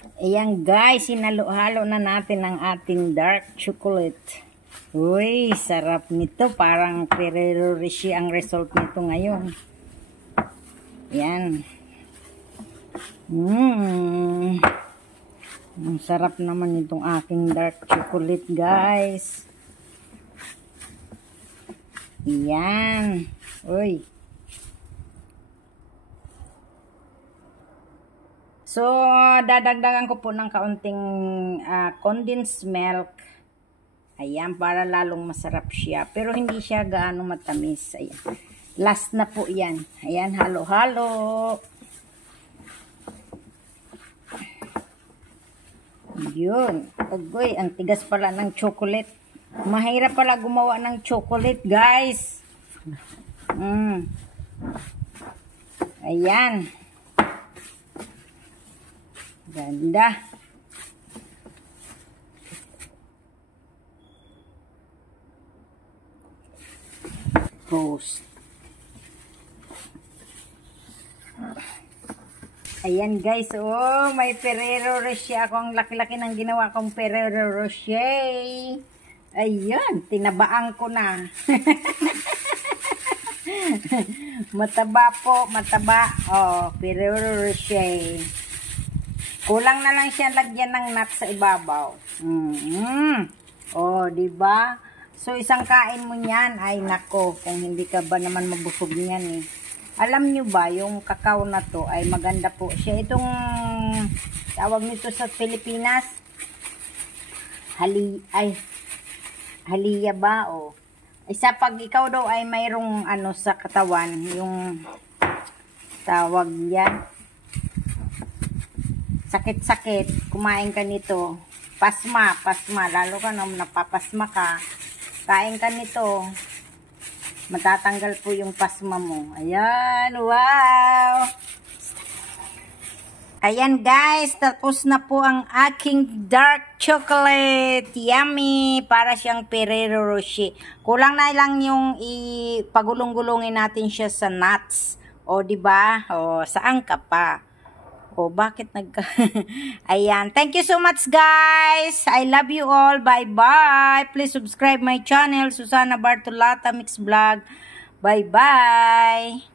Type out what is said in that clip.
Ayan guys, sinalo-halo na natin ang ating dark chocolate. Uy, sarap nito. Parang Ferrero Rocher ang result nito ngayon. Ayan. Ang sarap naman itong aking dark chocolate guys. Ayan. Uy. So, dadagdagan ko po ng kaunting condensed milk. Ayan, para lalong masarap siya. Pero hindi siya gaano matamis. Ayan. Last na po yan. Ayan, halo-halo. Yun. Agoy, ang tigas pala ng chocolate. Mahirap pala gumawa ng chocolate, guys. Ayan. Ganda. Toast. Ayan guys, oh, may Ferrero Rocher ako. Ang laki-laki ng ginawa kong Ferrero Rocher. Ayan, tinabaan ko na. Mataba po, mataba. Oh, Ferrero Rocher. Kulang na lang siya lagyan ng nuts sa ibabaw. Oh, di ba? So, isang kain mo niyan, ay nako, kung hindi ka ba naman mabusog niyan eh. Alam nyo ba, yung kakao na to ay maganda po siya. Itong tawag nito sa Pilipinas, haliya ba? O, isa pag ikaw daw ay mayroong ano sa katawan, yung tawag yan, sakit-sakit, kumain ka nito, pasma, lalo ka na napapasma ka, kain ka nito, matatanggal po yung pasma mo. Ayan, wow! Ayan guys, tapos na po ang aking dark chocolate. Yummy! Para siyang Ferrero Rocher. Kulang na lang yung ipagulong-gulungin natin siya sa nuts. O, diba? O, saan ka pa? O, bakit nagka... Ayan. Thank you so much, guys. I love you all. Bye-bye. Please subscribe my channel, Susana Bartolata Mix Vlog. Bye-bye.